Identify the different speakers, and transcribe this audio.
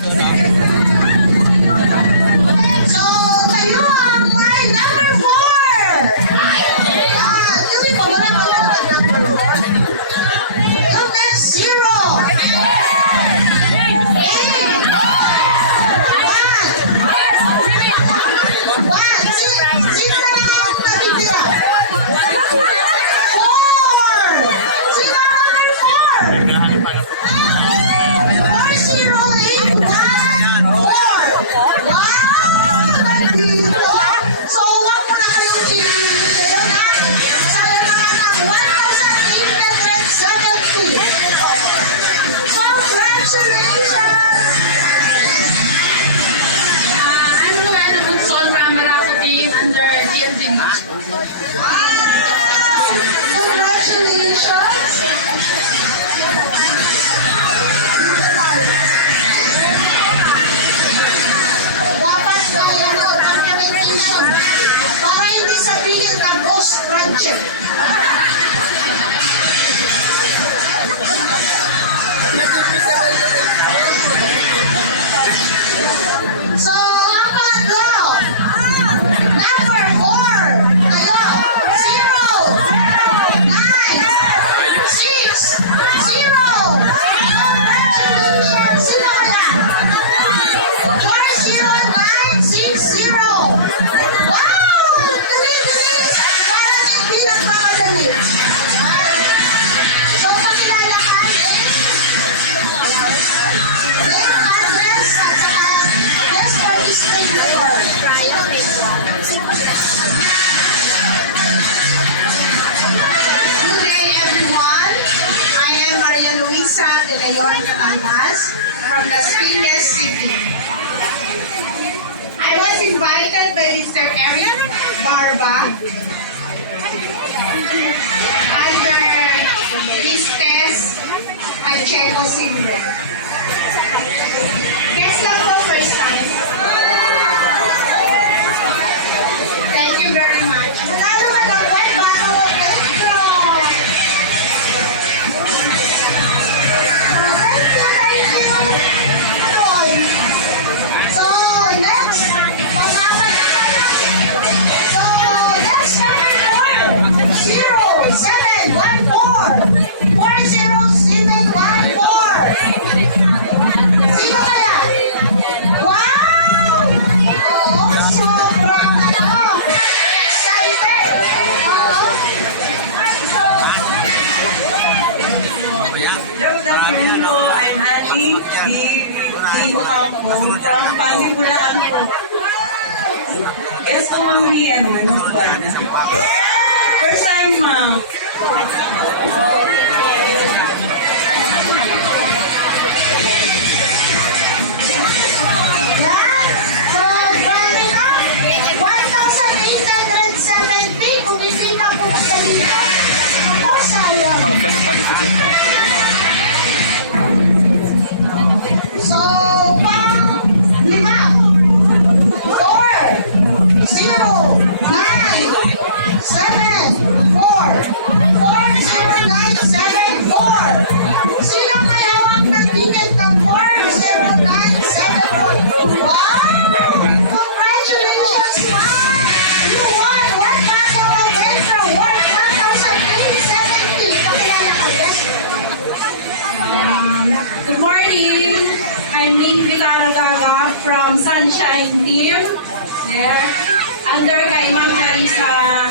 Speaker 1: 喝茶。Congratulations! Dapat kaya ko ang presentation para hindi sabihin tapos project. So, Leona Caldas from Las Vegas City. I was invited by Mr. Eric Barba Happy First time, mom. zero, nine, seven, four, four, zero, nine, seven, four. Sino may hawak ng ticket ng four, zero, nine, seven, four? Wow! Congratulations, ma'am! You won! Work class award day from Work 1,370.
Speaker 2: Good morning! I'm Nick Vilaragaga from Sunshine Team. There under kay Ma'am Carissa